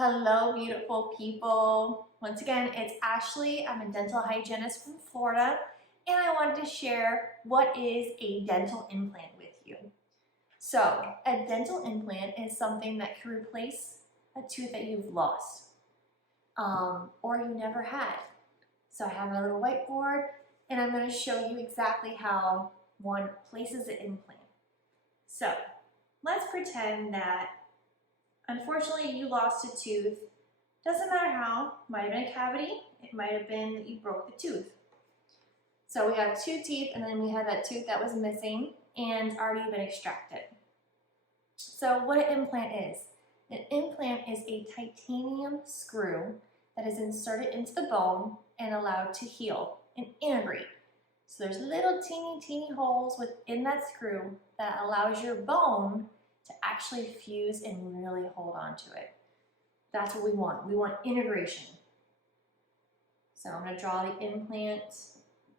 Hello, beautiful people. Once again, it's Ashley. I'm a dental hygienist from Florida, and I wanted to share what is a dental implant with you. So, a dental implant is something that can replace a tooth that you've lost or you never had. So I have my little whiteboard, and I'm going to show you exactly how one places the implant. So, let's pretend that unfortunately, you lost a tooth. Doesn't matter how. Might have been a cavity. It might have been that you broke the tooth. So we have two teeth, and then we have that tooth that was missing and already been extracted. So what an implant is. An implant is a titanium screw that is inserted into the bone and allowed to heal and integrate. So there's little teeny holes within that screw that allows your bone to actually fuse and really hold on to it. That's what we want. We want integration. So I'm going to draw the implant.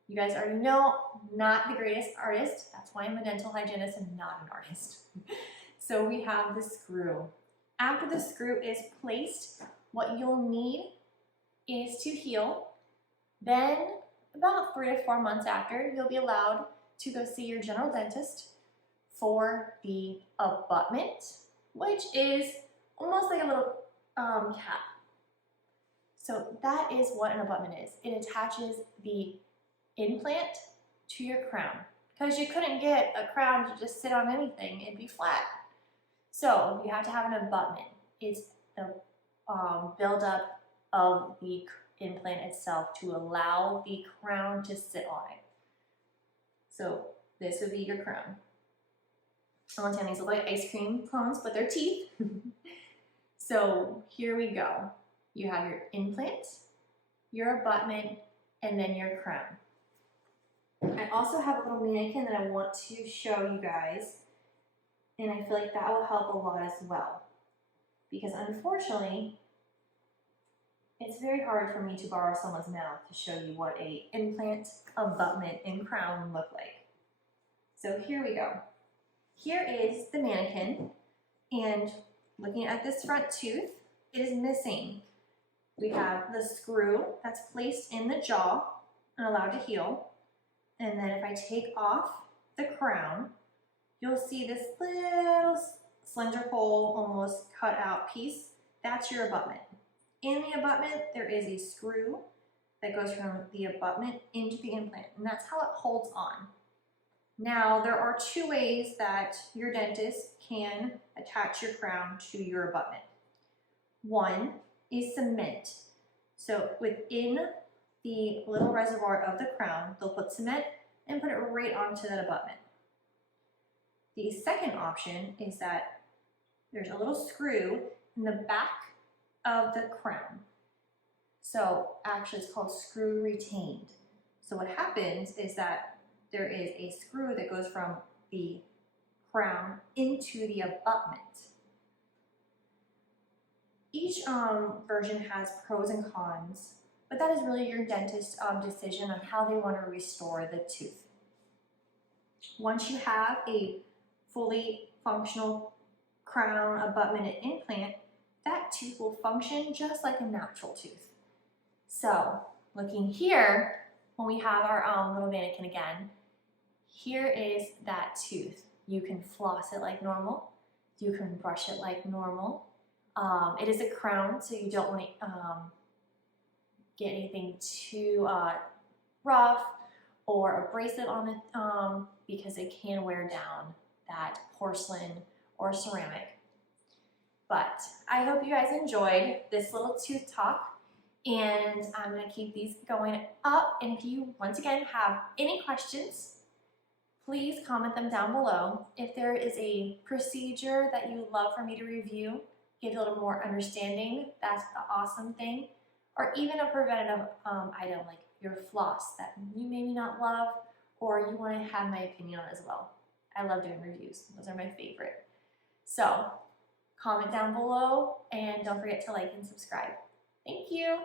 You guys already know, not the greatest artist. That's why I'm a dental hygienist and not an artist. So we have the screw. After the screw is placed, what you'll need is to heal. Then about 3 to 4 months after, you'll be allowed to go see your general dentist for the abutment, which is almost like a little cap. So that is what an abutment is. It attaches the implant to your crown, because you couldn't get a crown to just sit on anything, it'd be flat. So you have to have an abutment. It's the buildup of the implant itself to allow the crown to sit on it. So this would be your crown. Sometimes these look like ice cream cones, but they're teeth. So here we go. You have your implant, your abutment, and then your crown. I also have a little mannequin that I want to show you guys, and I feel like that will help a lot as well. Because unfortunately, it's very hard for me to borrow someone's mouth to show you what an implant, abutment, and crown look like. So here we go. Here is the mannequin, and looking at this front tooth, it is missing. We have the screw that's placed in the jaw and allowed to heal. And then if I take off the crown, you'll see this little cylindrical, almost cut out piece. That's your abutment. In the abutment, there is a screw that goes from the abutment into the implant, and that's how it holds on. Now, there are two ways that your dentist can attach your crown to your abutment. One is cement. So within the little reservoir of the crown, they'll put cement and put it right onto that abutment. The second option is that there's a little screw in the back of the crown. So actually it's called screw retained. So what happens is that there is a screw that goes from the crown into the abutment. Each version has pros and cons, but that is really your dentist's decision on how they want to restore the tooth. Once you have a fully functional crown, abutment, and implant, that tooth will function just like a natural tooth. So looking here, when we have our little mannequin again, here is that tooth. You can floss it like normal. You can brush it like normal. It is a crown, so you don't want to get anything too rough or abrasive on it because it can wear down that porcelain or ceramic. But I hope you guys enjoyed this little tooth talk, and I'm going to keep these going up. And if you, once again, have any questions, please comment them down below. If there is a procedure that you would love for me to review, give you a little more understanding, that's the awesome thing. Or even a preventative item like your floss that you maybe not love, or you want to have my opinion on as well. I love doing reviews. Those are my favorite. So comment down below, and don't forget to like and subscribe. Thank you.